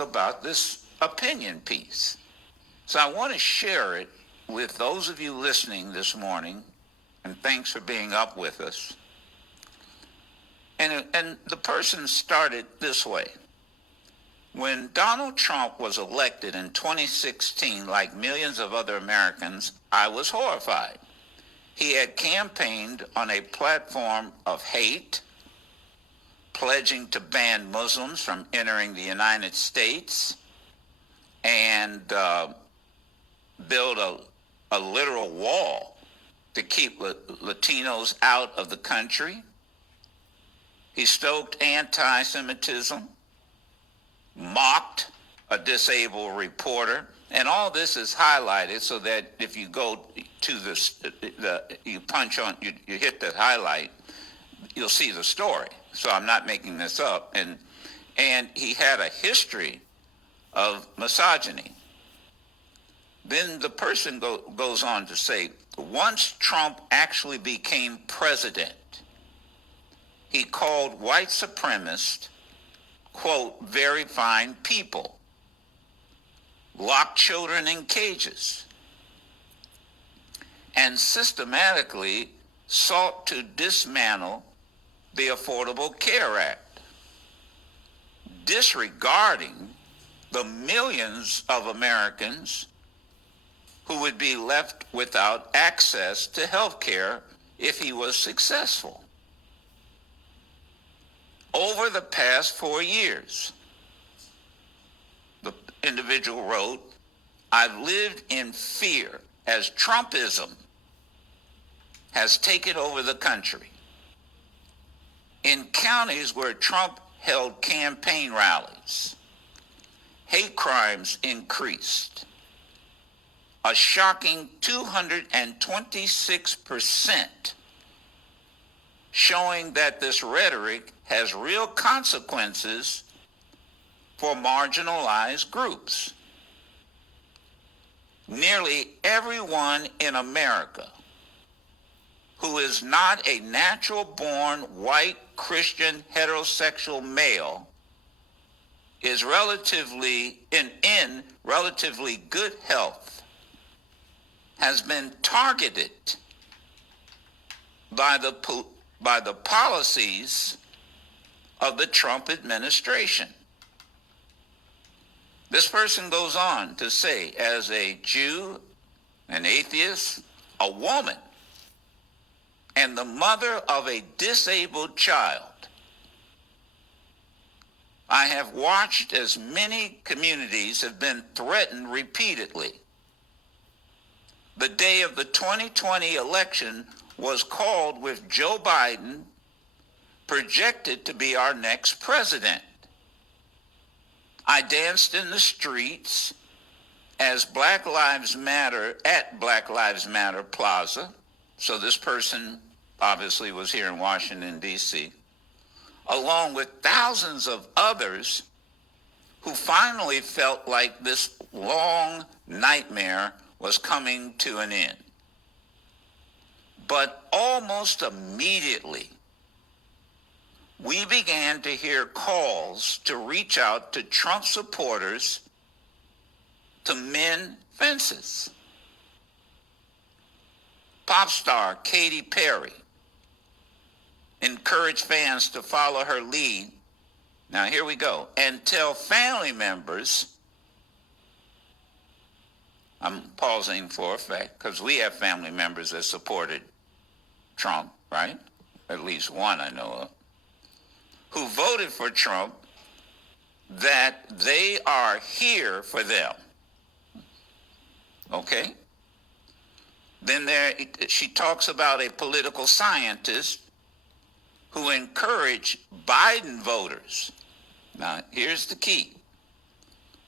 about this opinion piece. So I want to share it with those of you listening this morning, and thanks for being up with us. And the person started this way. When Donald Trump was elected in 2016, like millions of other Americans, I was horrified. He had campaigned on a platform of hate, pledging to ban Muslims from entering the United States, and build a literal wall to keep Latinos out of the country. He stoked anti-Semitism, mocked a disabled reporter, and all this is highlighted so that if you go to you punch on, you hit the highlight, you'll see the story. So I'm not making this up. And he had a history of misogyny. Then the person goes on to say, once Trump actually became president, he called white supremacists, quote, very fine people, locked children in cages, and systematically sought to dismantle the Affordable Care Act, disregarding the millions of Americans who would be left without access to health care if he was successful. Over the past 4 years, the individual wrote, I've lived in fear as Trumpism has taken over the country. In counties where Trump held campaign rallies, hate crimes increased. A shocking 226%, showing that this rhetoric has real consequences for marginalized groups. Nearly everyone in America who is not a natural-born white Christian heterosexual male is relatively in relatively good health, has been targeted by the policies of the Trump administration. This person goes on to say, as a Jew, an atheist, a woman, and the mother of a disabled child, I have watched as many communities have been threatened repeatedly. The day of the 2020 election was called with Joe Biden projected to be our next president. I danced in the streets as Black Lives Matter at Black Lives Matter Plaza. So this person obviously was here in Washington, D.C., along with thousands of others who finally felt like this long nightmare was coming to an end. But almost immediately, we began to hear calls to reach out to Trump supporters to mend fences. Pop star Katy Perry encouraged fans to follow her lead. Now here we go. And tell family members, I'm pausing for effect because we have family members that supported Trump, right? At least one I know of, who voted for Trump, that they are here for them. Okay? Then she talks about a political scientist who encouraged Biden voters, now here's the key,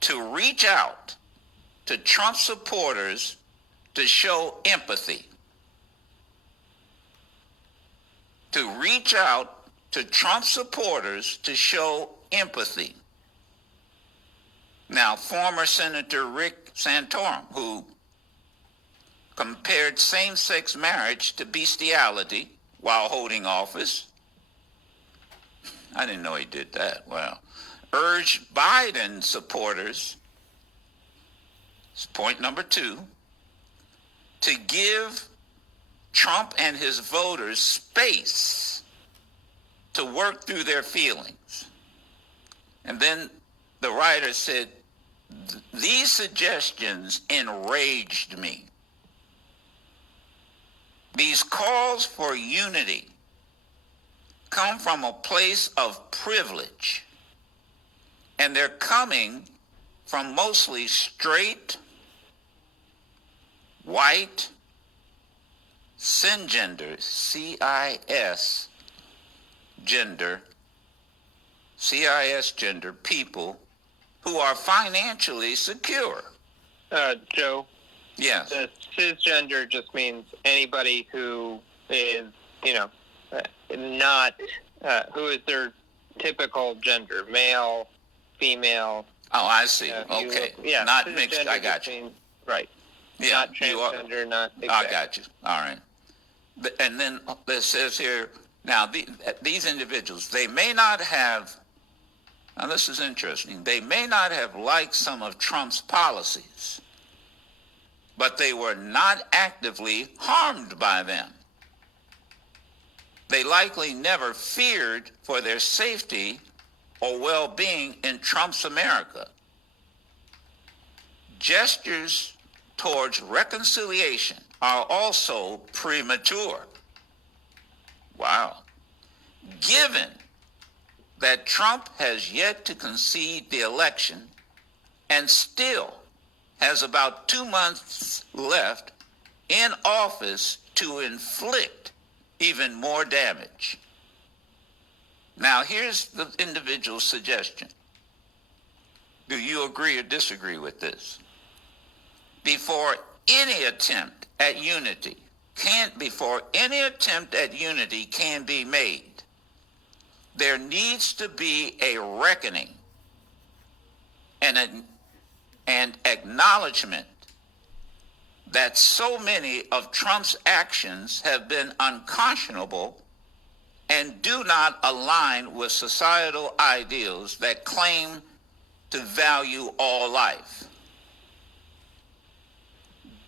to reach out to Trump supporters to show empathy. To reach out to Trump supporters to show empathy. Now, former Senator Rick Santorum, who compared same-sex marriage to bestiality while holding office. I didn't know he did that. Wow. urged Biden supporters, point number 2, to give Trump and his voters space to work through their feelings. And then the writer said, these suggestions enraged me. These calls for unity come from a place of privilege, and they're coming from mostly straight, white, cisgender, C-I-S gender people who are financially secure. Joe? Yes. Cisgender just means anybody who is, not, who is their typical gender, male, female. Oh, I see. Okay. Not mixed. I got you. Means, right. Yeah. Not transgender, not exactly. I got you. All right. And then it says here, now these individuals, they may not have, now this is interesting, they may not have liked some of Trump's policies, but they were not actively harmed by them. They likely never feared for their safety or well-being in Trump's America. Gestures towards reconciliation are also premature. Wow. Given that Trump has yet to concede the election and still has about 2 months left in office to inflict even more damage. Now, here's the individual's suggestion. Do you agree or disagree with this? Before any attempt at unity can be made, there needs to be a reckoning and an acknowledgement that so many of Trump's actions have been unconscionable and do not align with societal ideals that claim to value all life.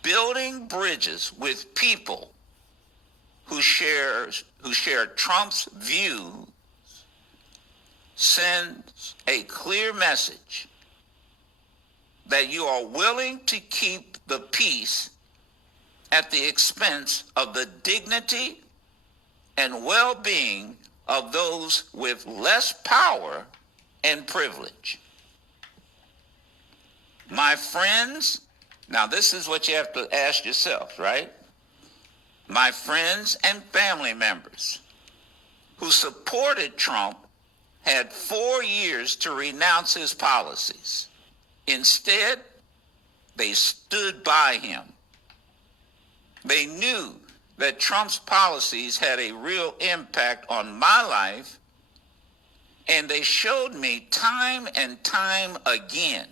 Building bridges with people who share Trump's views sends a clear message that you are willing to keep the peace at the expense of the dignity and well-being of those with less power and privilege. My friends, now this is what you have to ask yourself, right? My friends and family members who supported Trump had 4 years to renounce his policies. Instead, they stood by him. They knew that Trump's policies had a real impact on my life, and they showed me time and time again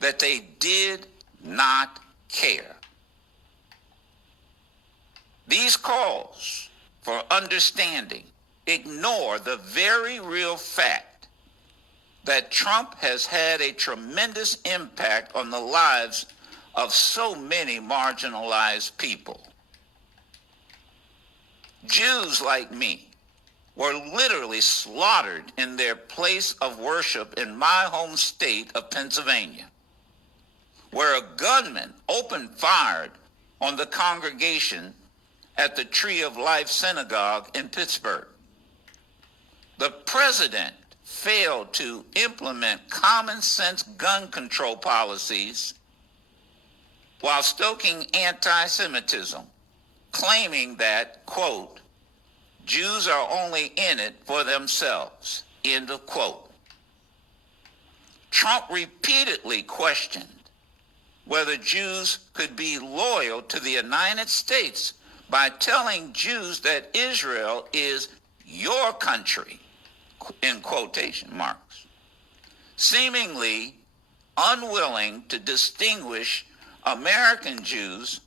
that they did not care. These calls for understanding ignore the very real fact that Trump has had a tremendous impact on the lives of so many marginalized people. Jews like me were literally slaughtered in their place of worship in my home state of Pennsylvania, where a gunman opened fire on the congregation at the Tree of Life Synagogue in Pittsburgh. The president failed to implement common sense gun control policies while stoking anti-Semitism, claiming that, quote, Jews are only in it for themselves, end of quote. Trump repeatedly questioned whether Jews could be loyal to the United States by telling Jews that Israel is your country, in quotation marks, seemingly unwilling to distinguish American Jews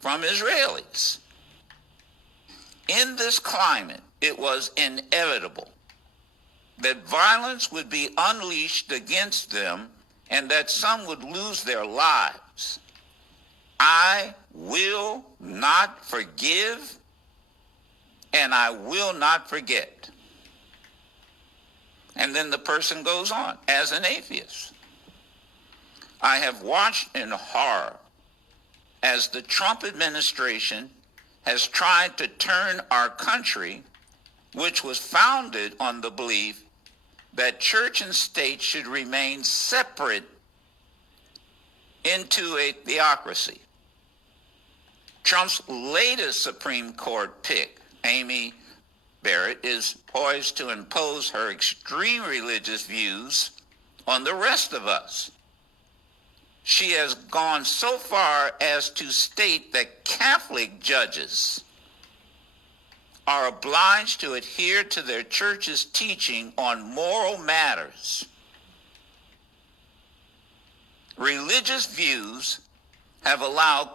from Israelis. In this climate, it was inevitable that violence would be unleashed against them and that some would lose their lives. I will not forgive and I will not forget. And then the person goes on, as an atheist. I have watched in horror as the Trump administration has tried to turn our country, which was founded on the belief that church and state should remain separate, into a theocracy. Trump's latest Supreme Court pick, Amy Barrett, is poised to impose her extreme religious views on the rest of us. She has gone so far as to state that Catholic judges are obliged to adhere to their church's teaching on moral matters. Religious views have allowed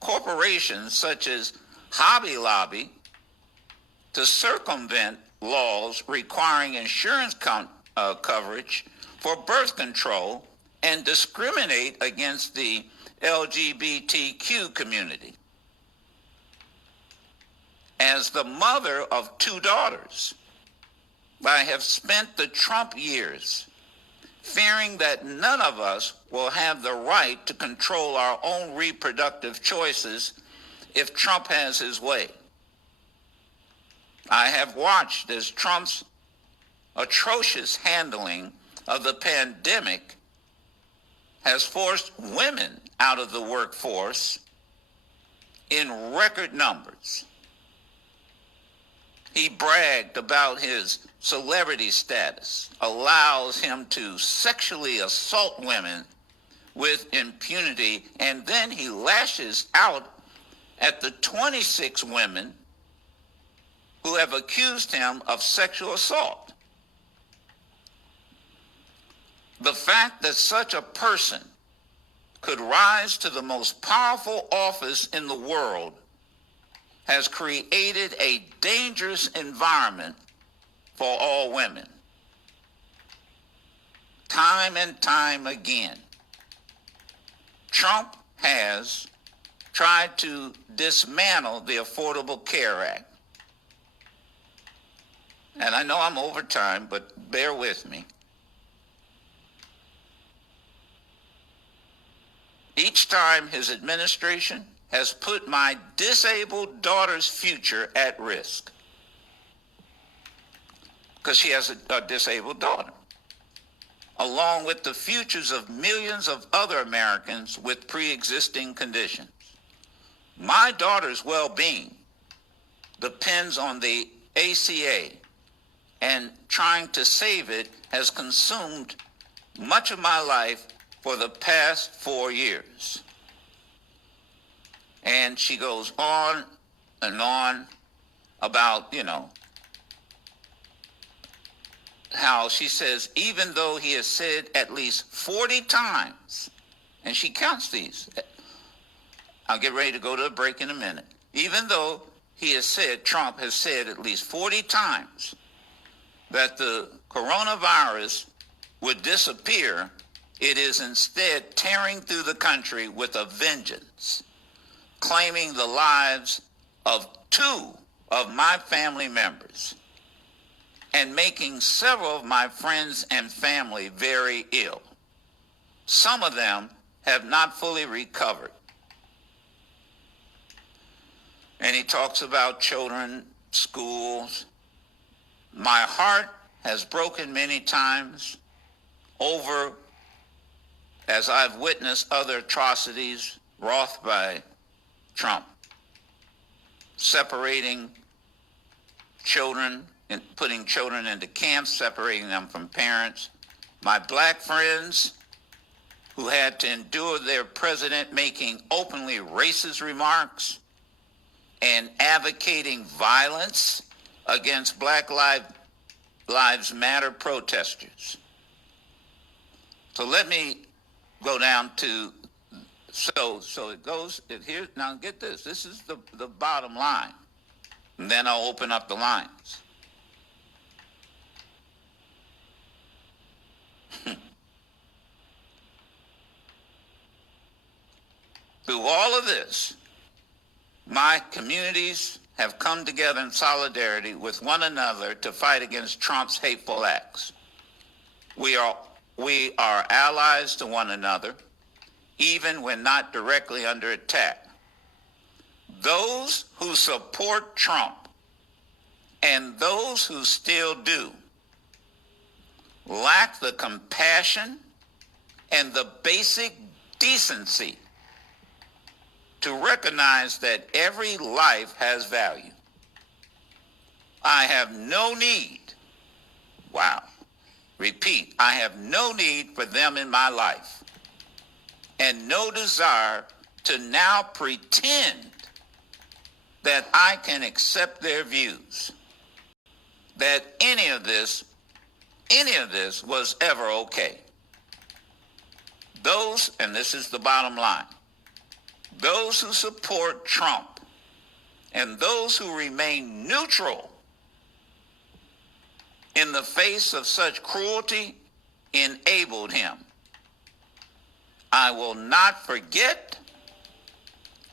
corporations such as Hobby Lobby to circumvent laws requiring insurance coverage for birth control and discriminate against the LGBTQ community. As the mother of two daughters, I have spent the Trump years fearing that none of us will have the right to control our own reproductive choices if Trump has his way. I have watched as Trump's atrocious handling of the pandemic has forced women out of the workforce in record numbers. He bragged about his celebrity status, allows him to sexually assault women with impunity, and then he lashes out at the 26 women who have accused him of sexual assault. The fact that such a person could rise to the most powerful office in the world has created a dangerous environment for all women. Time and time again, Trump has tried to dismantle the Affordable Care Act. And I know I'm over time, but bear with me. Each time his administration has put my disabled daughter's future at risk, because she has a disabled daughter, along with the futures of millions of other Americans with pre-existing conditions. My daughter's well-being depends on the ACA, and trying to save it has consumed much of my life for the past 4 years. And she goes on and on about, how she says, even though he has said at least 40 times, and she counts these. I'll get ready to go to a break in a minute. Even though Trump has said at least 40 times that the coronavirus would disappear, it is instead tearing through the country with a vengeance, claiming the lives of 2 of my family members and making several of my friends and family very ill. Some of them have not fully recovered. And he talks about children, schools. My heart has broken many times over, as I've witnessed other atrocities wrought by Trump, separating children and putting children into camps, separating them from parents. My black friends who had to endure their president making openly racist remarks and advocating violence against Black Lives Matter protesters. So let me go down to, so it goes, here, now get this. This is the bottom line. And then I'll open up the lines. Through all of this, my communities have come together in solidarity with one another to fight against Trump's hateful acts. We are allies to one another, even when not directly under attack. Those who support Trump and those who still do lack the compassion and the basic decency to recognize that every life has value. I have no need, repeat, I have no need for them in my life and no desire to now pretend that I can accept their views, that any of this was ever okay. Those, and this is the bottom line, those who support Trump and those who remain neutral in the face of such cruelty enabled him. I will not forget,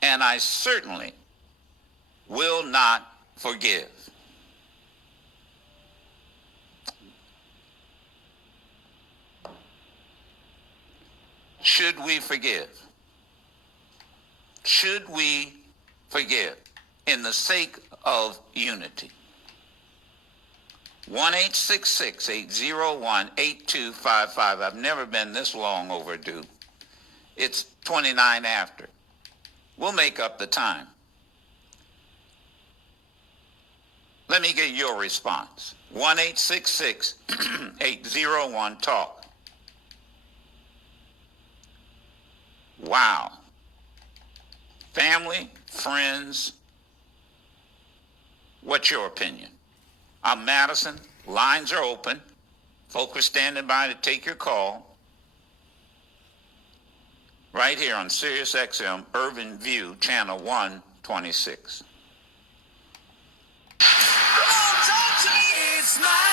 and I certainly will not forgive. Should we forgive? Should we forgive in the sake of unity? 1-866-801-8255. I've never been this long overdue. It's 29 after. We'll make up the time. Let me get your response. 1-866-801-TALK. Wow. Family, friends, what's your opinion? I'm Madison. Lines are open. Folk are standing by to take your call. Right here on Sirius XM, Urban View, Channel 126. Come on, talk to me. It's my